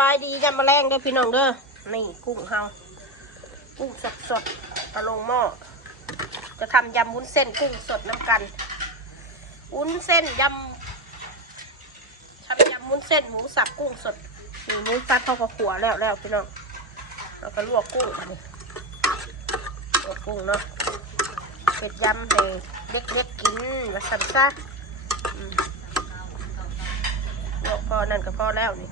บายดียำแมลงเด้อพี่น้องเด้อ นี่กุ้งเฮา กุ้งสดสดๆเอาลงหม้อ จะทำยำวุ้นเส้นกุ้งสดน้ำกัน วุ้นเส้นยำทำยำวุ้นเส้นหมูสับกุ้งสด นี่หมูสับเขาก็ขัวแล้วแล้วพี่น้องเราก็ลวกกุ้งลวกกุ้งเนาะ เป็ดยำให้เด็กๆกินมาสับซะอืมลวกพอนั่นก็พอแล้วนี่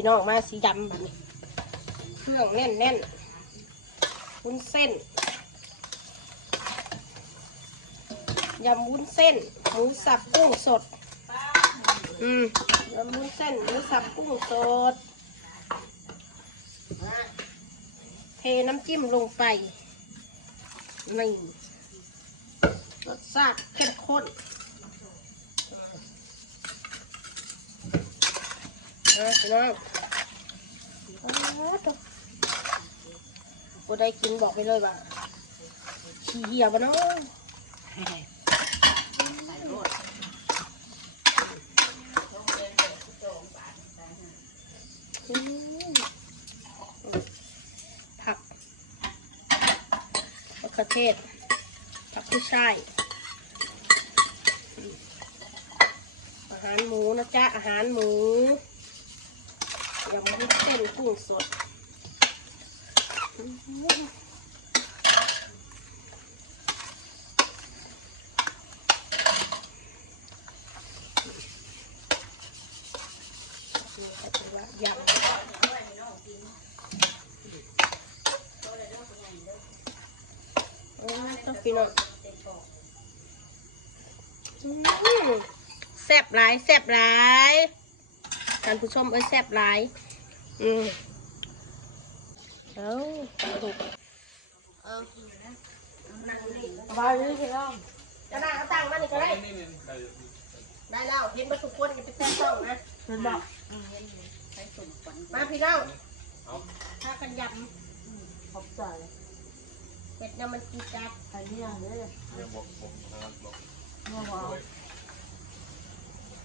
พี่น้องมาสีดำแบบนี้ เครื่องแน่นแน่นวุ้นเส้นยำวุ้นเส้นหมูสับกุ้งสด อืมยำวุ้นเส้นหมูสับกุ้งสด เทน้ำจิ้มลงไปนี่รสชาติเข้มข้นนะพี่น้อง กูได้กินบอกไปเลยว่าขี้เหี้ยบ่เนาะอืมผักมะเขือเทศผักผู้ชายอืมอาหารหมูนะจ๊ะ อาหารหมู ยำวุ้นเส้นกุ้งสดอย่ายำโอ้ยต้องกินอะอืมแซ่บหลายแซ่บหลาย ท่านผู้ชมเอ้ยแซ่บหลาย อืมเอาปลาดุกเออสบายดีพี่น้องจะนั่งก็ตั้งมานี่ก็ได้ ได้แล้วเห็นมาทุกคนอย่าไปแซ่บต้องนะเป็นบอกมาพี่น้องถ้ากันยำขอบใจเห็ดน้ำมันกีจัดไอ้เนี่ยเด้อเนี่ยว่า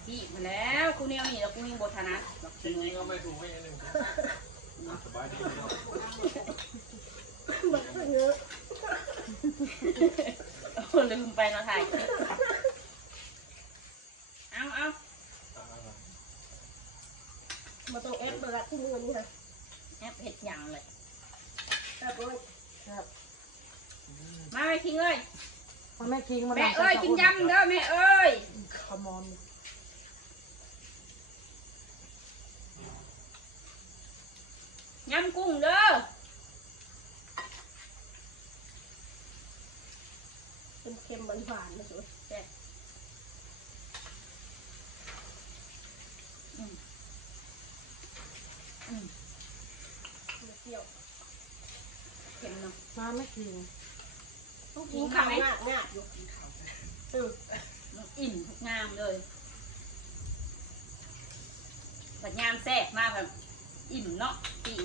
พี่มาแล้วกูเนี่ยนี่แล้วกูยังบทนะดอกจริงๆก็ไม่ถูกไม่อันหนึ่งสบายดีเนาะมันก็เยอะเออลืมไปเนาะถ่ายคลิปเอาเอามาต้องเอฟเบอร์คู่มือนี่นะแอปเห็ดหยังเลยแซ่บเลยมาไม่ทิ้งเลยมันไม่จริงมันแม่เอ้ยกินยำเด้อแม่เอ้ยขมอน ยำกุ้งเด้อเค็มๆหวานๆนะสุดแซ่บอืมเปรี้ยวเค็มเนาะมาไม่จริงต้องกินข้าวงากงากอยู่อืมมันอิ่มทุกงามเลยผัดยามแซ่บมากแบบ อิ่มเนาะจริง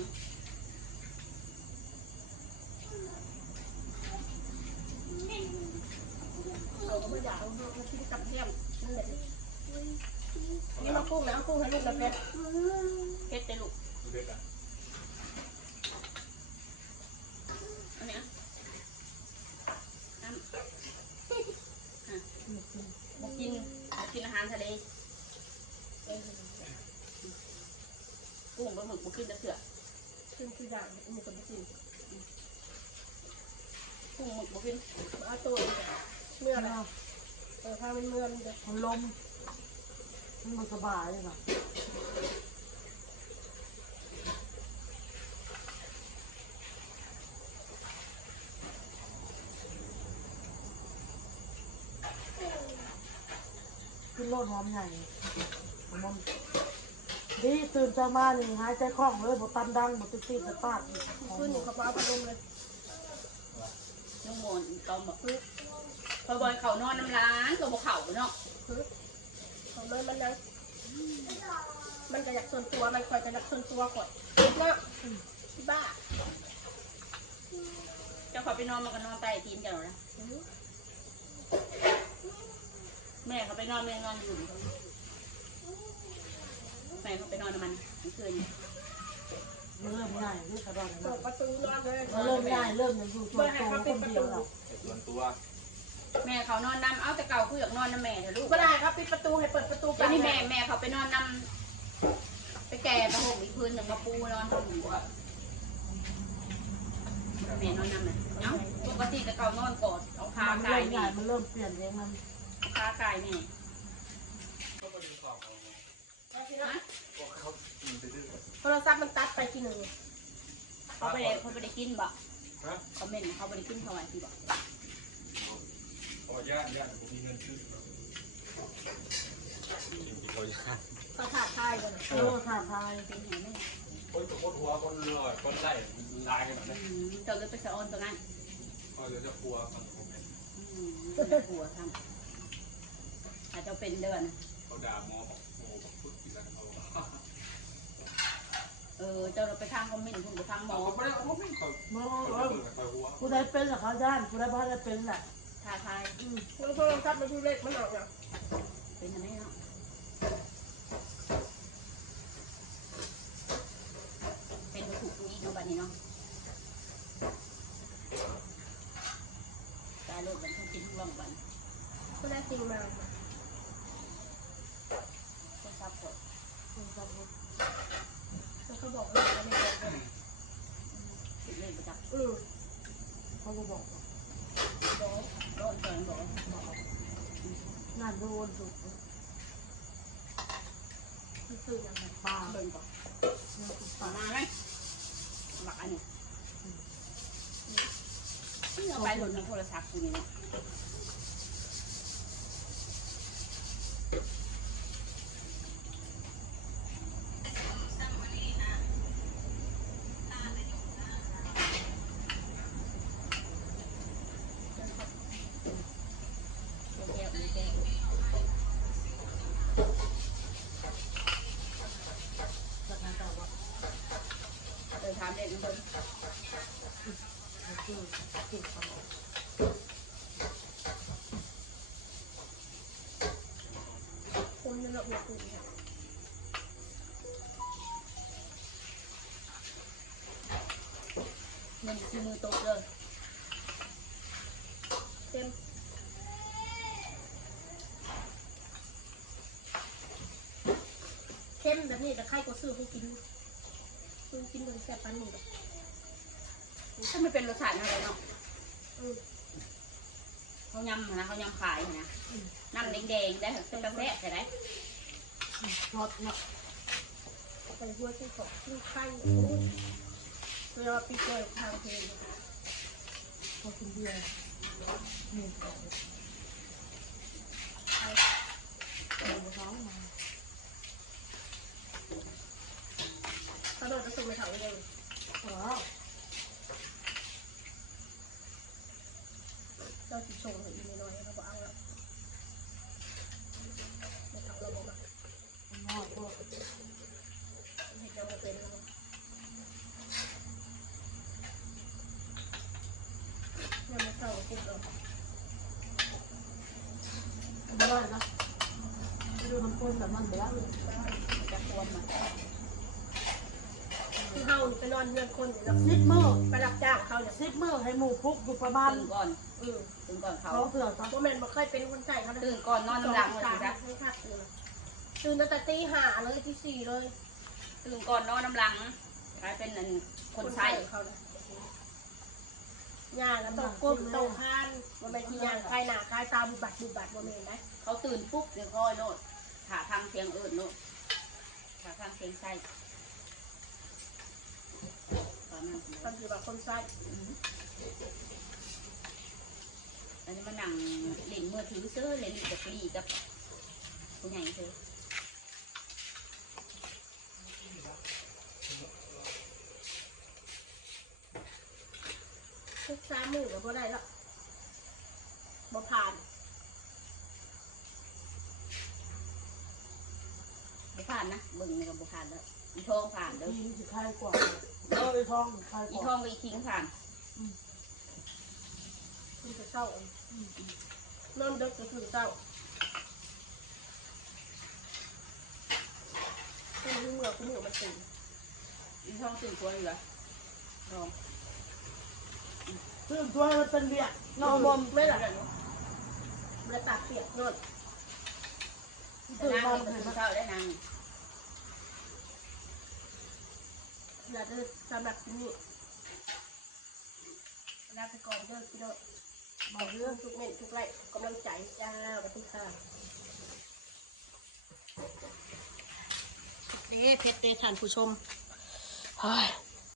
เราก็ไม่อยากเอามากินกับเทียมนั่นแหละนี่มากุ้งนะเอากุ้งให้ลูกกับเพชรเพชรได้ลูกเด็กอะอันนี้น้ำบอกกินบอกกินอาหารทะเล กุ้งปลาหมึกบอกกินตะเถื่อขึ้นคืออย่างมีคนไปกินกุ้งหมึกบอกกินเอาตัวเมื่อไรเออถ้ามันเมื่อมันจะมันลม มันบ่สบายเลยป่ะขึ้นรถหอมใหญ่มัน ดีตื่นเช้ามานี่หายใจคล่องเลยบ่ตันดังบ่ติดติดบ่ตาดอีกขึ้นอยู่กับปลาพัดลมเลยน้องโมนตอมบอกคือพอบอยเขานอนน้ำร้านตัวบกเขาเนาะของเลยมันยังมันจะอยากส่วนตัวมันคอยจะอยากส่วนตัวก่อนเนาะบ้าจ้าเขาไปนอนมันก็นอนใต้ทีมเจ้านะแม่เขาไปนอนแม่นอนอยู่ แฟนเขาไปนอนกับมันเมื่อคืนมันเริ่มง่ายเรื่องกระดอนเปิดประตูนอนเลย มันเริ่มง่ายเริ่มยังอยู่ตัวโตคนเดียวแล้วแต่ส่วนตัวแม่เขานอนนำเอาแต่เก่ากูอยากนอนนำแม่เถอะลูกไม่ได้ครับปิดประตูให้เปิดประตูตอนนี้แม่แม่เขาไปนอนนำไปแก่ประหงอีกคืนหนึ่งมาปูนอนห้องอยู่อะแม่นอนนำเลยเอ้าปกติแต่เก่านอนกอดเอาขามันกาเริ่ยมแม่ง่ายมันเริ่มเปลี่ยนเองมันขากายแโทรศัพท์มันตัดไปทีหนึ่งเขาไปได้เขาไปได้กินบ่ฮะเขาเม่นเขาไปได้กินเขาไว้ที่บ่ขอญาติญาติผมมีเงินซื้อกินกินขอญาติเขาถ่ายทายกันโอ้ท่าทายเป็นไงแม่คนกับคนหัวคนลอยคนไล่ลายกันแบบอืนี้มเจ้าเลยไปสะออนตรงนั้นเขาจะจะกลัวสังคมเนี่ยอืมหัวทำอาจจะเป็นเดือนเขาด่าหมอบอกโมบอกพุทธกินอะไรเขาบอก เออเจ้าเราไปทางคอมเมนต์คุณไปทางหมอเขาไม่ได้เขาไม่เขาโอ้เขาเปิดกับหัวผู้ใดเป็นหรอเขาย่านผู้ใดบ่ได้เป็นแหละทายทายอืมโทรศัพท์มันดูเล็กมันออกนี่ยเป็นอะไรเนาะเป็นถูกอีกเนาะบัดนี้เนาะตายรถบันทุกกินทุกรอบวันไม่ได้จริงมา ก็ทราบกด แล้วเขาบอกว่าไม่ได้ ติดเลยประจักษ์ อืม เขาก็บอกบอกรถเกินบอกงานโดนถูกซื้อยังไงปลาเดินก่อนกต่อปลามาไหมหลักอันนี้เอาไปหล่นในโทรศัพท์กูนี่เนาะ แก้วแก้ว จากนั้นแต่ว่า เดินทางเด็กเดินมันคือถูกตลอดคนในระบบคุณเนี่ยเงินคือมือตกเลยเต็มเข้มแบบนี้แต่ใครก็ซื้อให้กิน ซื้อกินโดยแซ่บปันนี่แบบถ้าไม่เป็นรสชาติอะไรเนาะอืมเขายำนะเขายำขายนะน้ำแดงๆได้เป็นกาแฟใช่ไหมช็อตเนาะไปหัวที่สองที่ไข่โอ้ยเวลาปิดเลยทางเพลงพอกินเบียร์นี่เอาเขามาเขา โดนจะส่งไปเถาเองเออเราสิส่งให้อีกน้อยๆเขาบอกเอาแล้วไม่เถาเราบอกว่าน้อยก็ให้เจ้ามาเป็นแล้วยังไม่เศร้าปุ๊บเราไม่ได้นะไปดูน้ำข้นแบบมันไปแล้วจะควรมา เฮานี่ไปนอนเงินคนอยู่แล้วซิปมือไปรับจ้างเขาเนี่ยซิปมือให้หมูพุกอยู่ประมาณตื่นก่อนอืมตื่นก่อนเขาเขาเถื่อนซะโมเมนต์มาเคยเป็นคนใส่เขาเลยตื่นก่อนนอนน้ำหลังเลยสามนะให้ทักตื่นตื่นตั้งแต่ตีห้าเลยที่สี่เลยตื่นก่อนนอนน้ำหลังกลายเป็นคนใช้เขาเลยย่างแล้วต้องก้มต้องคานมันเป็นที่ย่างคลายหน้าคลายตาบุบัดบุบัดโมเมนต์นะเขาตื่นปุ๊บเดี๋ยวก้อยโลดขาทางเสียงเอิญโลดขาทางเสียงใส่ ตอนนั้นก็คือแบบคนใส่อันนี้มานั่งเล่นมือถือซื้อเล่นกับปลีกับผู้ใหญ่ซื้อทุกสามมือก็บ่ได้แล้วบ่ผ่านบุผ่านนะเบิ่งนี่ก็บุผ่านแล้วอีทองผ่านเด้อทีมสิใครกว่า เออไอ้ทองใครกอีว่าทองกับอีคิงผ่านคุณจะเศร้าเอานอนดึกก็คือเศร้าเป็นเมื่อกูเมื่อมันตื่นอีท้องตื่นตัวอยู่ละลองตื่นตัวให้มันเป็นเบียดนอนมอมไม่หลับเดี๋ยวมันตากเปียกนอนตื่นนางมานี่เห็มันนไหมเช้าได้นาง อยากจะสำหรับที่นี่ลาไปก่อนเด้อพี่น้องบอกเรื่องทุกเม็ดทุกไร่กำลังใจจ้าขอบคุณค่ะเด้เพชรเด้ท่านผู้ชมเฮ้ย